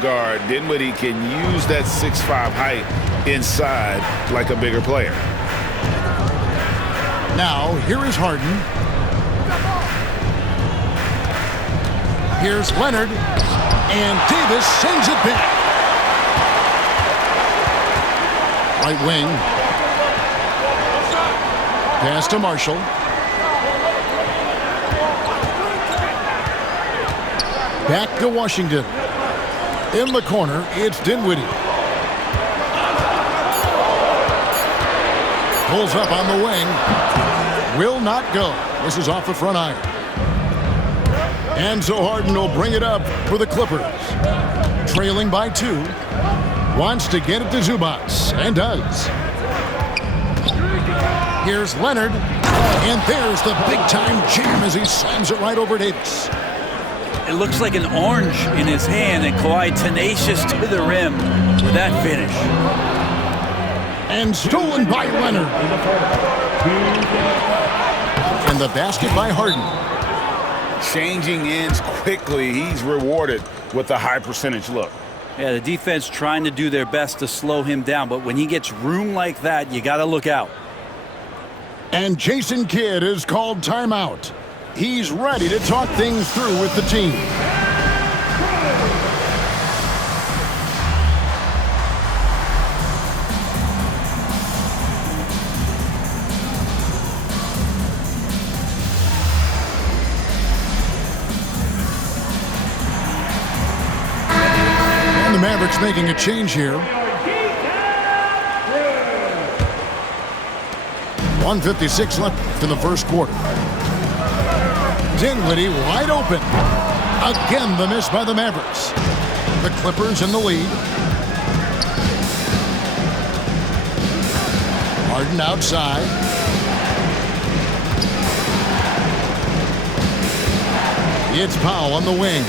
guard, Dinwiddie can use that 6'5" height inside like a bigger player. Now, here is Harden. Here's Leonard. And Davis sends it back. Right wing. Pass to Marshall. Back to Washington. In the corner, it's Dinwiddie. Pulls up on the wing. Will not go. This is off the front iron. And so Harden will bring it up for the Clippers. Trailing by 2. Wants to get it to Zubac. And does. Here's Leonard. And there's the big-time jam as he slams it right over Davis. It looks like an orange in his hand, and Kawhi tenacious to the rim with that finish. And stolen by Leonard. And the basket by Harden. Changing ends quickly. He's rewarded with a high percentage look. Yeah, the defense trying to do their best to slow him down, but when he gets room like that, you got to look out. And Jason Kidd is called timeout. He's ready to talk things through with the team. And the Mavericks making a change here. 1:56 left in the first quarter. Dinwiddie wide open. Again, the miss by the Mavericks. The Clippers in the lead. Harden outside. It's Powell on the wing.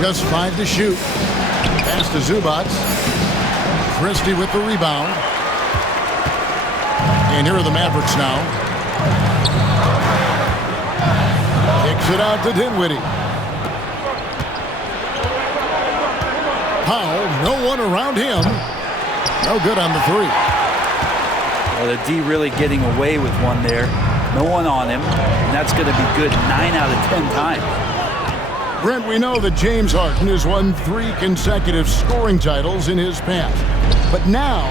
Just 5 to shoot. Pass to Zubac. Christie with the rebound. And here are the Mavericks now. Kicks it out to Dinwiddie. Powell, no one around him. No good on the 3. Well, the D really getting away with one there. No one on him, and that's going to be good 9 out of 10 times. Brent, we know that James Harden has won 3 consecutive scoring titles in his past. But now,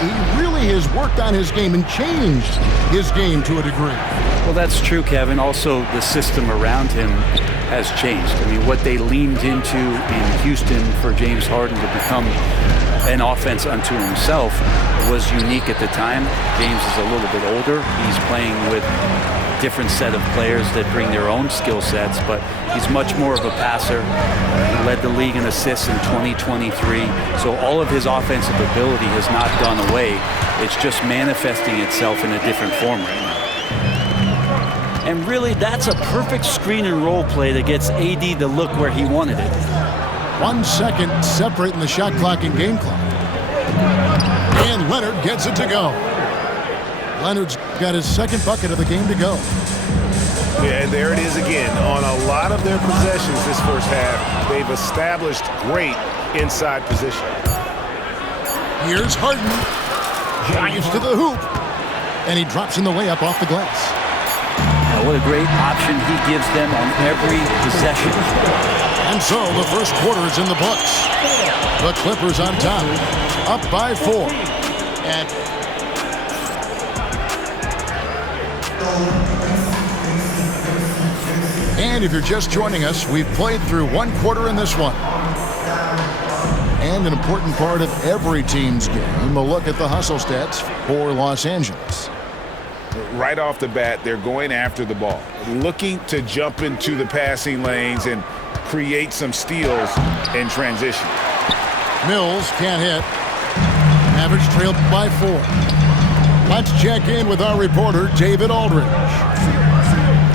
he really has worked on his game and changed his game to a degree. Well, that's true, Kevin. Also, the system around him has changed. I mean, what they leaned into in Houston for James Harden to become an offense unto himself was unique at the time. James is a little bit older. He's playing with a different set of players that bring their own skill sets, but he's much more of a passer. He led the league in assists in 2023. So all of his offensive ability has not gone away. It's just manifesting itself in a different form right now. And really, that's a perfect screen and roll play that gets AD to look where he wanted it. 1 second separating the shot clock and game clock. And Leonard gets it to go. Leonard's got his second bucket of the game to go. Yeah, and there it is again. On a lot of their possessions this first half, they've established great inside position. Here's Harden. Drives to the hoop. And he drops in the layup off the glass. Now, what a great option he gives them on every possession. And so the first quarter is in the books. The Clippers on top, up by 4. And if you're just joining us, we've played through 1 quarter in this one. And an important part of every team's game, a look at the hustle stats for Los Angeles. Right off the bat, they're going after the ball, looking to jump into the passing lanes and create some steals in transition. Mills can't hit. Mavericks trailed by 4. Let's check in with our reporter, David Aldridge.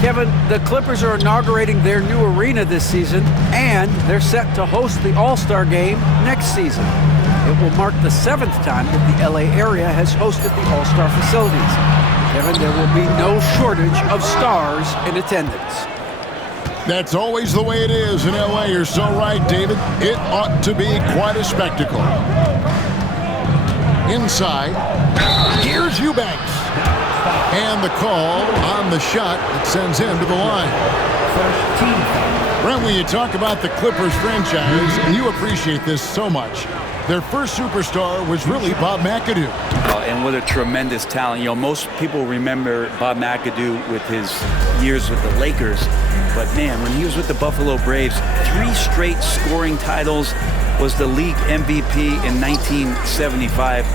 Kevin, the Clippers are inaugurating their new arena this season, and they're set to host the All-Star Game next season. It will mark the 7th time that the LA area has hosted the All-Star facilities. Kevin, there will be no shortage of stars in attendance. That's always the way it is in LA. You're so right, David. It ought to be quite a spectacle. Inside, here's Eubanks. And the call on the shot that sends him to the line. Brent, when you talk about the Clippers franchise, and you appreciate this so much, their first superstar was really Bob McAdoo. And what a tremendous talent. You know, most people remember Bob McAdoo with his years with the Lakers. But, man, when he was with the Buffalo Braves, 3 straight scoring titles, was the league MVP in 1975.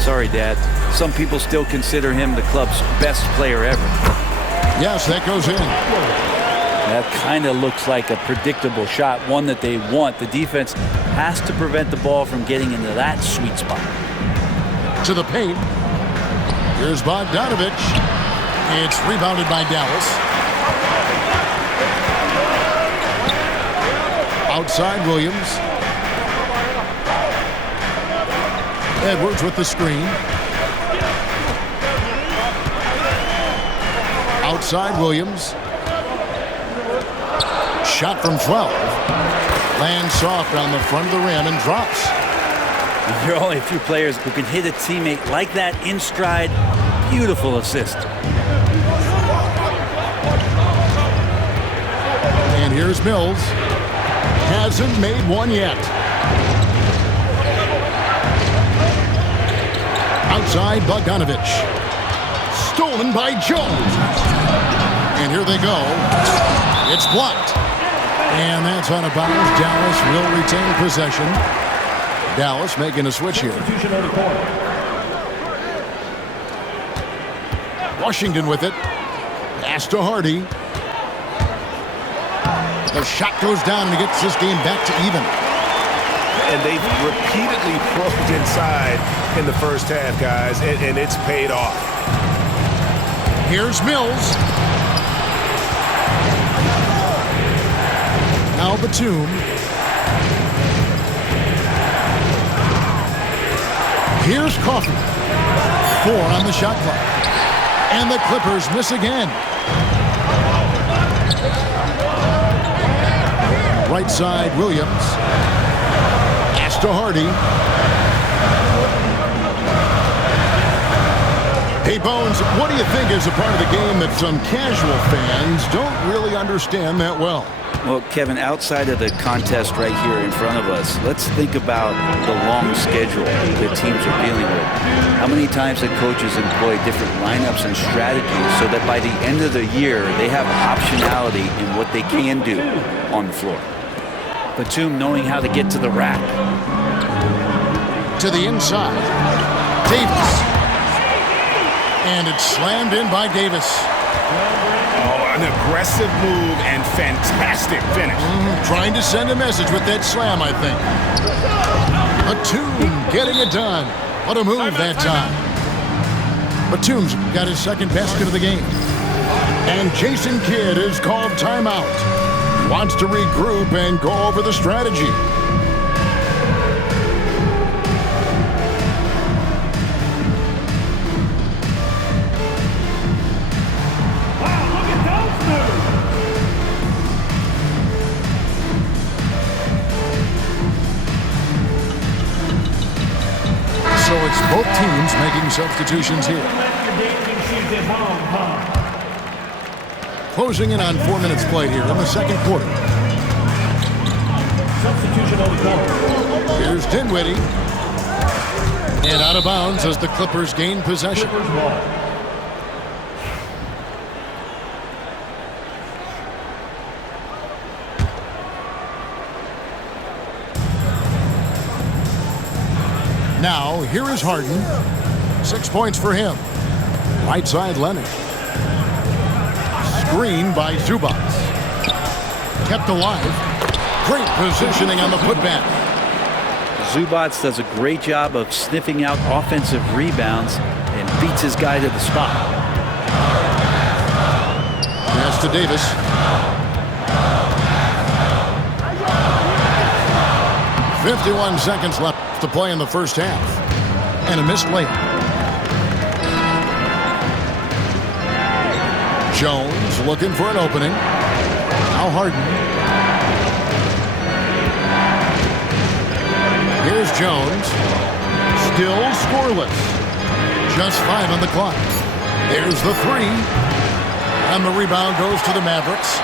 Sorry, Dad. Some people still consider him the club's best player ever. Yes, that goes in. That kind of looks like a predictable shot, one that they want. The defense has to prevent the ball from getting into that sweet spot. To the paint. Here's Bogdanovich. It's rebounded by Dallas. Outside Williams. Edwards with the screen. Outside Williams. Shot from 12. Lands soft on the front of the rim and drops. There are only a few players who can hit a teammate like that in stride. Beautiful assist. And here's Mills. Hasn't made one yet. Outside Bogdanovich. Stolen by Jones. And here they go. It's blocked. And that's out of bounds. Dallas will retain possession. Dallas making a switch here. Washington with it. Pass to Hardy. The shot goes down and he gets this game back to even. And they've repeatedly probed inside in the first half, guys, and it's paid off. Here's Mills. Now Batum. Here's Coffey. 4 on the shot clock. And the Clippers miss again. Right side, Williams. Pass to Hardy. Hey, Bones, what do you think is a part of the game that some casual fans don't really understand that well? Well, Kevin, outside of the contest right here in front of us, let's think about the long schedule that teams are dealing with. How many times the coaches employ different lineups and strategies so that by the end of the year, they have optionality in what they can do on the floor. Batum knowing how to get to the rack. To the inside. Davis. And it's slammed in by Davis. Oh, an aggressive move and fantastic finish. Trying to send a message with that slam, I think. Batum getting it done. What a move that time. Batum's got his second basket of the game. And Jason Kidd is called timeout. Wants to regroup and go over the strategy. So it's both teams making substitutions here. Closing in on 4 minutes played here in the second quarter. Substitution on the court. Here's Dinwiddie. And out of bounds as the Clippers gain possession. Now, here is Harden. 6 points for him. Right side, Leonard. Screen by Zubac. Kept alive. Great positioning on the putback. Zubac does a great job of sniffing out offensive rebounds and beats his guy to the spot. Pass to Davis. .51 seconds left to play in the first half. And a missed layup. Jones looking for an opening. Now Harden. Here's Jones. Still scoreless. Just 5 on the clock. There's the 3. And the rebound goes to the Mavericks.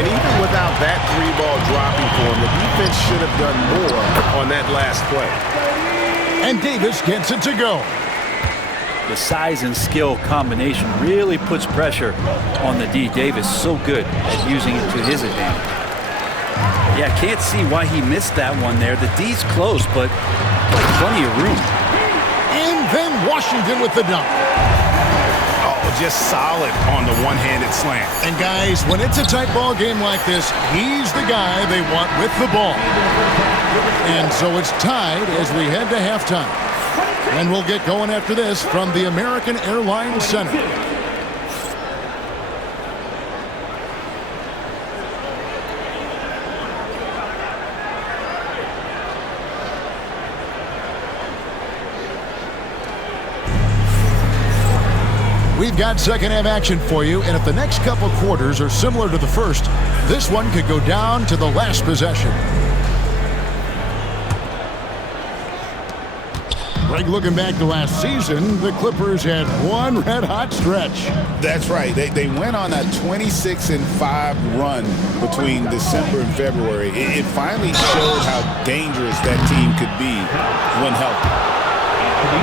And even without that 3-ball dropping for him, the defense should have done more on that last play. And Davis gets it to go. The size and skill combination really puts pressure on the D. Davis, so good at using it to his advantage. Yeah, can't see why he missed that one there. The D's close, but like plenty of room. And then Washington with the dunk. Just solid on the one-handed slam. And guys, when it's a tight ball game like this, he's the guy they want with the ball. And so it's tied as we head to halftime. And we'll get going after this from the American Airlines Center. We've got second half action for you, and if the next couple quarters are similar to the first, this one could go down to the last possession. Greg, looking back to last season, the Clippers had one red-hot stretch. That's right. They went on a 26-5 run between December and February. It finally showed how dangerous that team could be when healthy.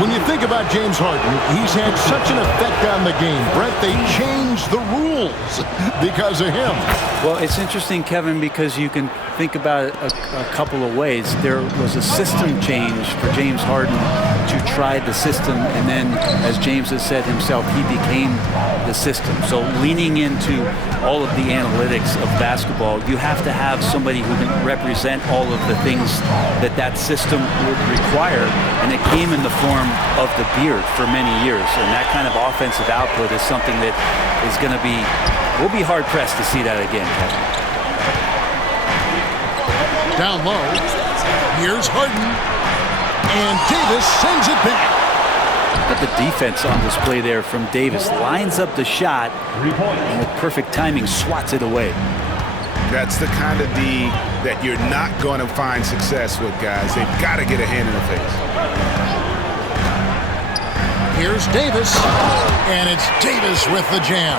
When you think about James Harden, he's had such an effect on the game. Brett, they changed the rules because of him. Well, it's interesting, Kevin, because you can think about it a couple of ways. There was a system change for James Harden to try the system, and then, as James has said himself, he became the system. So leaning into all of the analytics of basketball, you have to have somebody who can represent all of the things that system would require, and it came in the form of the beard for many years. And that kind of offensive output is something that is going to be, we'll be hard-pressed to see that again, Kevin. Down low, here's Harden, and Davis sends it back. Look at the defense on display there from Davis. Lines up the shot, and with perfect timing, swats it away. That's the kind of D that you're not going to find success with, guys. They've got to get a hand in the face. Here's Davis, and it's Davis with the jam.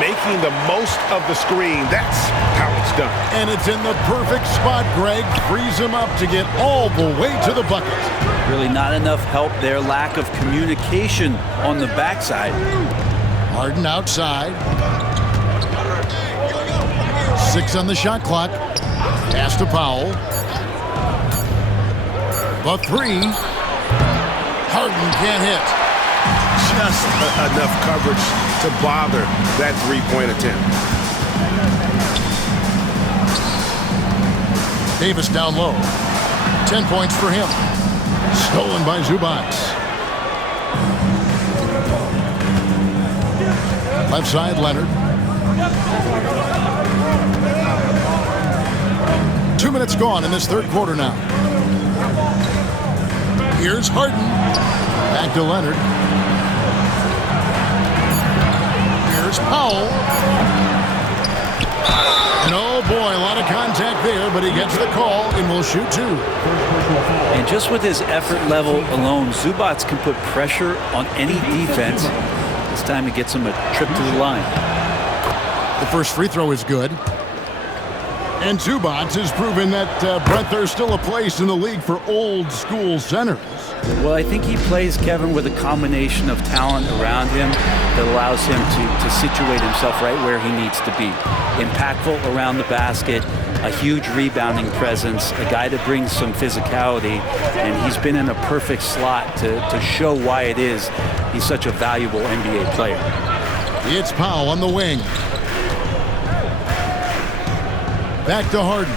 Making the most of the screen, that's how it's done. And it's in the perfect spot, Greg. Frees him up to get all the way to the bucket. Really not enough help there. Lack of communication on the backside. Harden outside. 6 on the shot clock. Pass to Powell. The 3. Harden can't hit. Just enough coverage to bother that three-point attempt. Davis down low. 10 points for him. Stolen by Zubac. Left side, Leonard. 2 minutes gone in this third quarter now. Here's Harden. Back to Leonard. Here's Powell. And oh boy, a lot of contact there, but he gets the call and will shoot 2. And just with his effort level alone, Zubac can put pressure on any defense. It's time he gets him a trip to the line. The first free throw is good. And Zubac has proven that, Brett, there's still a place in the league for old school centers. Well, I think he plays, Kevin, with a combination of talent around him that allows him to situate himself right where he needs to be. Impactful around the basket, a huge rebounding presence, a guy that brings some physicality, and he's been in a perfect slot to show why it is he's such a valuable NBA player. It's Powell on the wing. Back to Harden.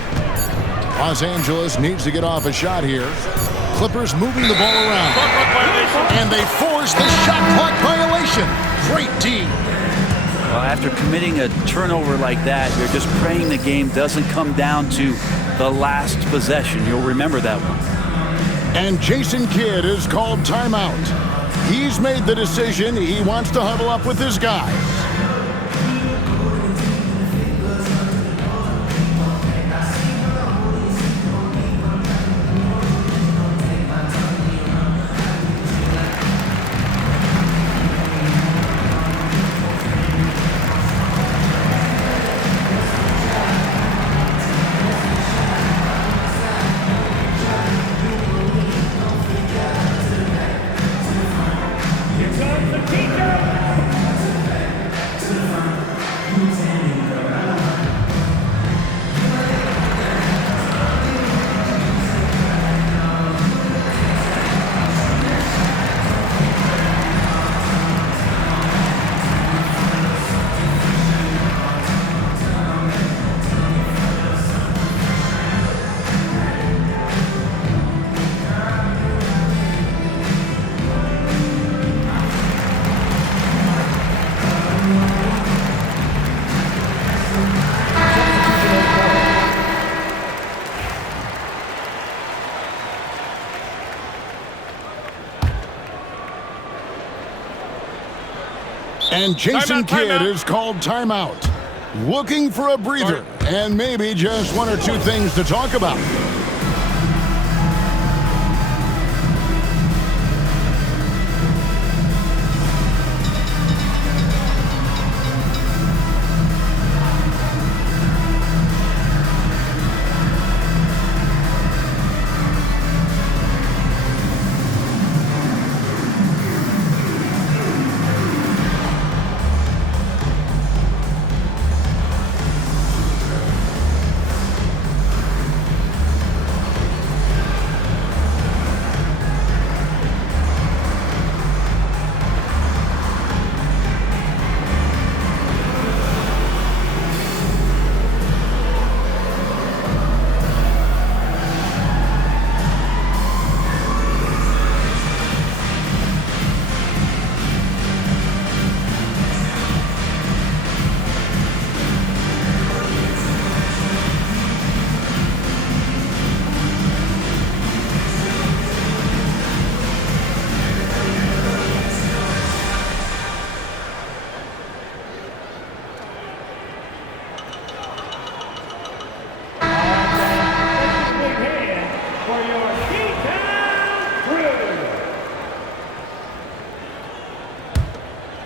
Los Angeles needs to get off a shot here. Clippers moving the ball around. And they force the shot clock violation. Great D. Well, after committing a turnover like that, you're just praying the game doesn't come down to the last possession. You'll remember that one. And Jason Kidd is called timeout. He's made the decision he wants to huddle up with his guys. And Jason Kidd is called timeout. Looking for a breather and maybe just one or two things to talk about.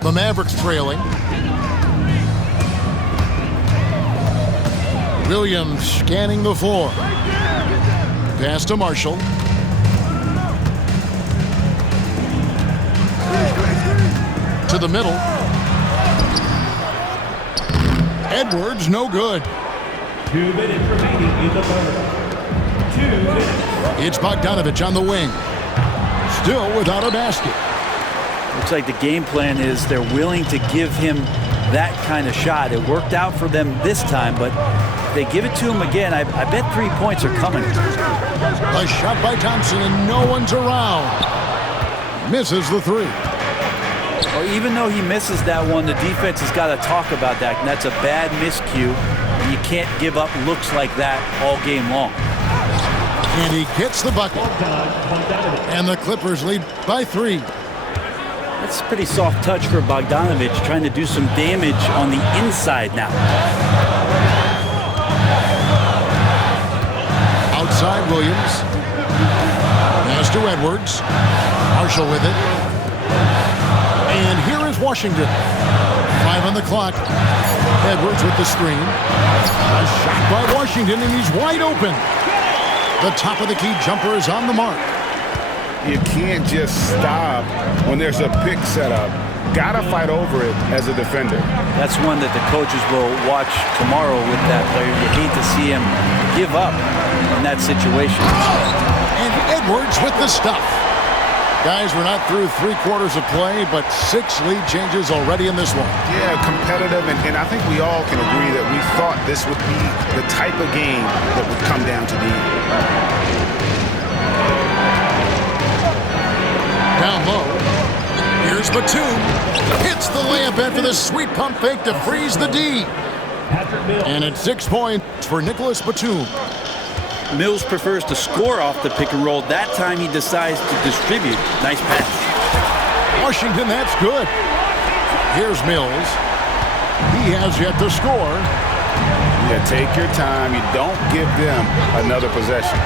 The Mavericks trailing. Williams scanning the floor. Pass to Marshall. To the middle. Edwards, no good. 2 minutes remaining in the third. 2 minutes. It's Bogdanovich on the wing. Still without a basket. Looks like the game plan is they're willing to give him that kind of shot. It worked out for them this time, but if they give it to him again, I bet 3 points are coming. A shot by Thompson and no one's around. Misses the three. Well, even though he misses that one, the defense has got to talk about that, and that's a bad miscue. You can't give up looks like that all game long. And he gets the bucket. And the Clippers lead by 3. That's a pretty soft touch for Bogdanovich, trying to do some damage on the inside now. Outside Williams. Pass to Edwards. Marshall with it. And here is Washington. 5 on the clock. Edwards with the screen. A shot by Washington, and he's wide open. The top of the key jumper is on the mark. You can't just stop when there's a pick set up. Gotta fight over it as a defender. That's one that the coaches will watch tomorrow with that player. You hate to see him give up in that situation. And Edwards with the stuff. Guys, we're not through 3 quarters of play, but 6 lead changes already in this one. Yeah, competitive, and I think we all can agree that we thought this would be the type of game that would come down to the end. Down low. Here's Batum. Hits the layup after the sweet pump fake to freeze the D. And it's 6 points for Nicholas Batum. Mills prefers to score off the pick and roll. That time he decides to distribute. Nice pass. Washington, that's good. Here's Mills. He has yet to score. Yeah, take your time. You don't give them another possession.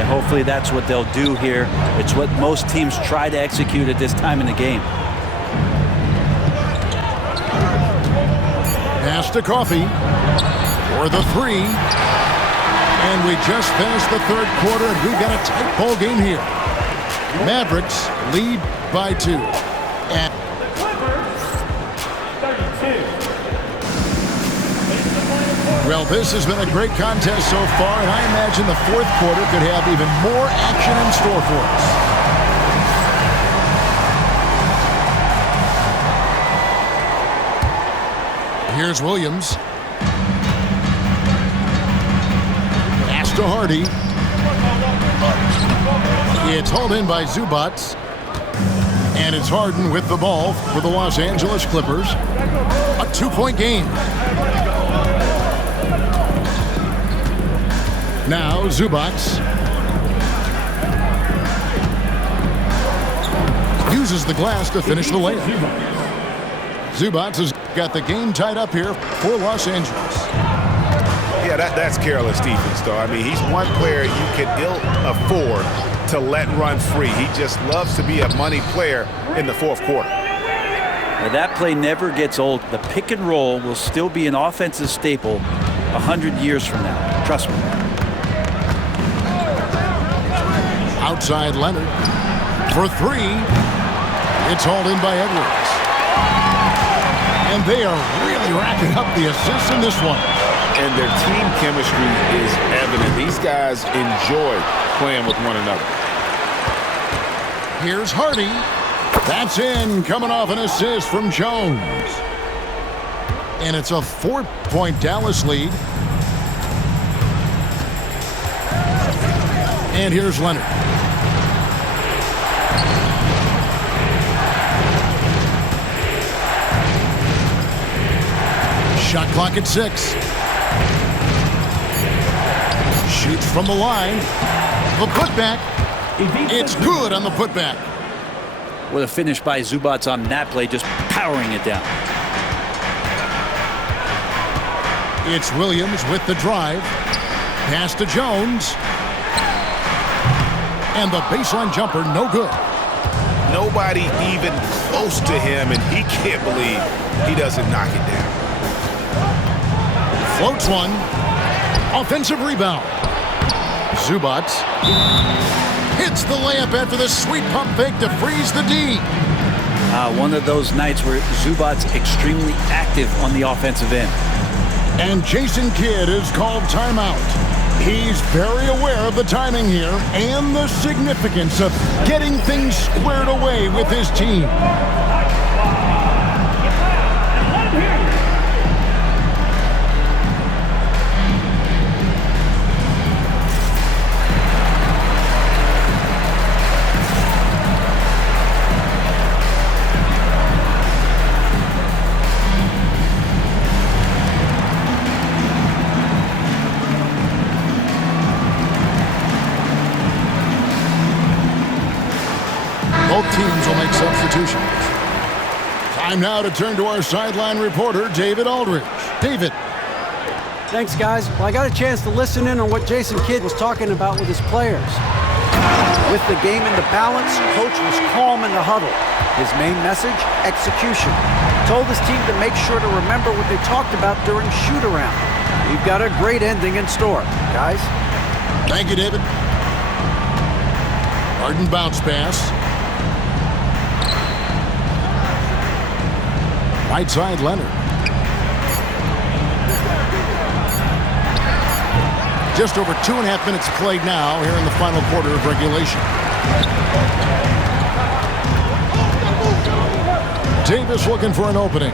And hopefully that's what they'll do here. It's what most teams try to execute at this time in the game. Pass to Coffey for the 3. And we just finished the 3rd quarter, and we've got a tight ball game here. Mavericks lead by 2. And The Clippers, 32. well, this has been a great contest so far, and I imagine the 4th quarter could have even more action in store for us. Here's Williams. Pass to Hardy. It's hauled in by Zubats. And it's Harden with the ball for the Los Angeles Clippers. A 2-point game. Now Zubats uses the glass to finish the layup. Zubats has got the game tied up here for Los Angeles. Yeah, that's careless defense, though. I mean, he's one player you can ill afford to let run free. He just loves to be a money player in the fourth quarter. Well, that play never gets old. The pick and roll will still be an offensive staple 100 years from now. Trust me. Outside Leonard for three. It's hauled in by Edwards. And they are really racking up the assists in this one. And their team chemistry is evident. These guys enjoy playing with one another. Here's Hardy. That's in, coming off an assist from Jones. And it's a 4-point Dallas lead. And here's Leonard. Shot clock at 6. Shoots from the line. The putback. It's good on the putback. What a finish by Zubats on that play, just powering it down. It's Williams with the drive. Pass to Jones. And the baseline jumper, no good. Nobody even close to him, and he can't believe he doesn't knock it down. Floats one. Offensive rebound. Zubats hits the layup after the sweet pump fake to freeze the D. One of those nights where Zubats extremely active on the offensive end. And Jason Kidd is called timeout. He's very aware of the timing here and the significance of getting things squared away with his team. Both teams will make substitutions. Time now to turn to our sideline reporter, David Aldridge. David. Thanks, guys. Well, I got a chance to listen in on what Jason Kidd was talking about with his players. With the game in the balance, coach was calm in the huddle. His main message, execution. Told his team to make sure to remember what they talked about during shoot-around. We've got a great ending in store, guys. Thank you, David. Harden bounce pass. Right side, Leonard. Just over 2.5 minutes played now here in the final quarter of regulation. Davis looking for an opening.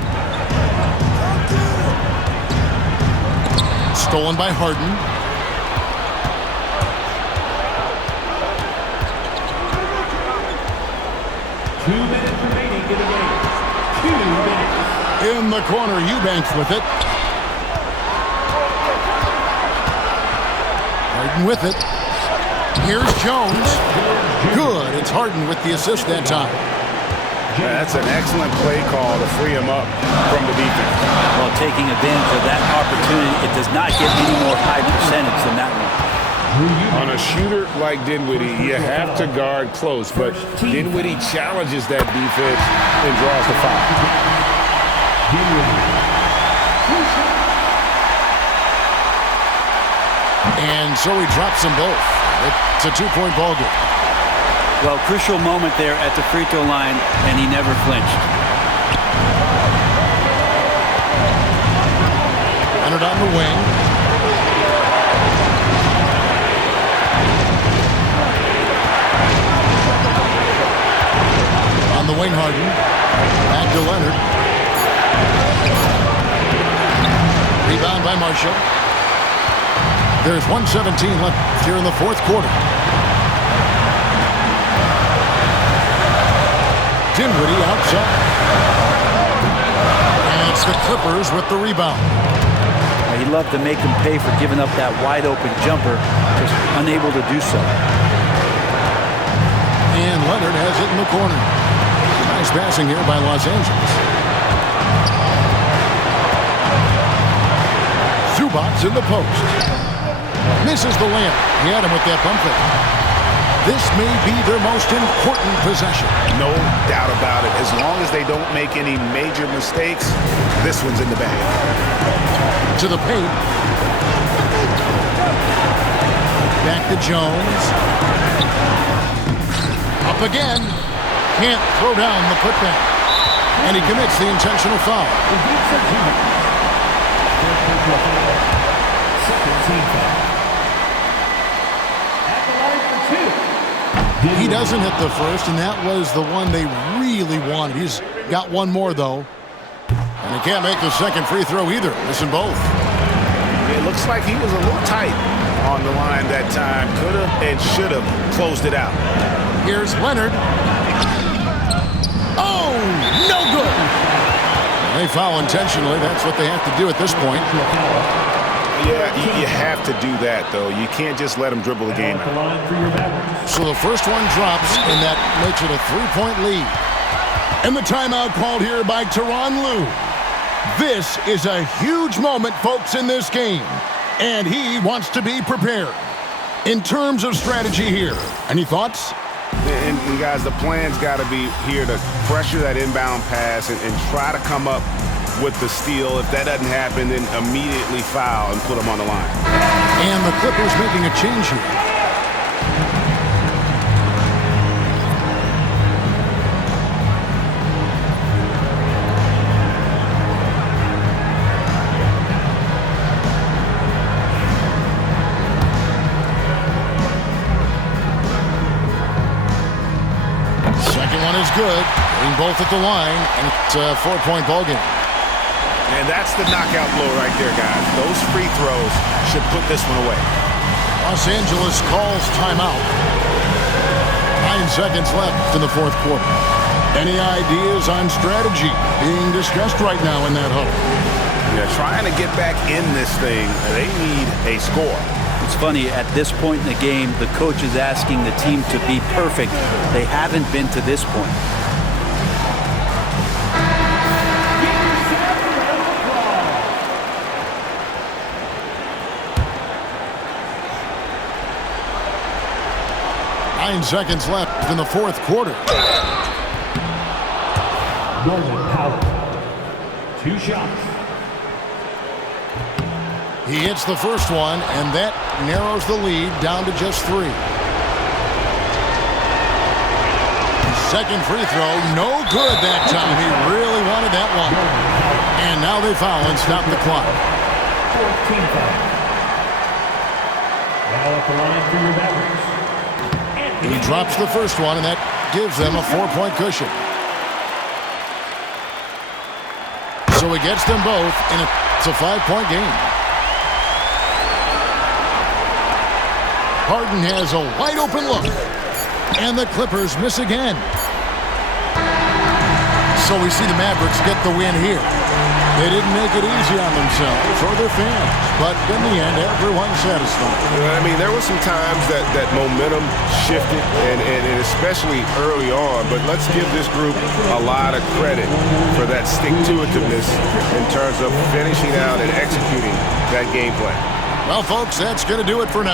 Stolen by Harden. 2 minutes remaining in the game. 2 minutes. In the corner, Eubanks with it. Harden with it. Here's Jones. Good. It's Harden with the assist that time. Yeah, that's an excellent play call to free him up from the defense. Well, taking advantage of that opportunity, it does not get any more high percentage than that one. On a shooter like Dinwiddie, you have to guard close, but Dinwiddie challenges that defense and draws the foul. And so he drops them both. It's a 2-point ball game. Well, crucial moment there at the free throw line, and he never flinched. Leonard on the wing. On the wing, Harden. Back to Leonard. Rebound by Marshall. There's 1:17 left here in the fourth quarter. Dinwiddie outside. And it's the Clippers with the rebound. He loved to make him pay for giving up that wide open jumper, just unable to do so. And Leonard has it in the corner. Nice passing here by Los Angeles. Zubac's in the post. Misses the layup. He had him with that bump fake. This may be their most important possession. No doubt about it. As long as they don't make any major mistakes, this one's in the bag. To the paint. Back to Jones. Up again. Can't throw down the putback. And he commits the intentional foul. He doesn't hit the first, and that was the one they really wanted. He's got one more, though. And he can't make the second free throw either. Missing both. It looks like he was a little tight on the line that time. Could have and should have closed it out. Here's Leonard. Oh, no good. They foul intentionally. That's what they have to do at this point. Yeah, you have to do that, though. You can't just let him dribble the game out. So the first one drops, and that makes it a 3-point lead. And the timeout called here by Tyronn Lue. This is a huge moment, folks, in this game. And he wants to be prepared. In terms of strategy here, any thoughts? And guys, the plan's got to be here to pressure that inbound pass and try to come up with the steal. If that doesn't happen, then immediately foul and put them on the line. And the Clippers making a change here. Second one is good. Getting both at the line, and it's a 4-point ball game. And that's the knockout blow right there, guys. Those free throws should put this one away. Los Angeles calls timeout. 9 seconds left in the fourth quarter. Any ideas on strategy being discussed right now in that huddle? Yeah, trying to get back in this thing, they need a score. It's funny, at this point in the game, the coach is asking the team to be perfect. They haven't been to this point. Nine seconds left in the fourth quarter. Norman Powell. 2 shots. He hits the first one, and that narrows the lead down to just 3. Second free throw, no good that time. He really wanted that one. And now they foul and stop the clock. 14 foul. Now at the line for your Mavericks. He drops the first one, and that gives them a 4-point cushion. So he gets them both, and it's a 5-point game. Harden has a wide-open look, and the Clippers miss again. So we see the Mavericks get the win here. They didn't make it easy on themselves or their fans, but in the end, everyone's satisfied. I mean, there were some times that momentum shifted, and especially early on, but let's give this group a lot of credit for that stick-to-itiveness in terms of finishing out and executing that game plan. Well, folks, that's going to do it for now.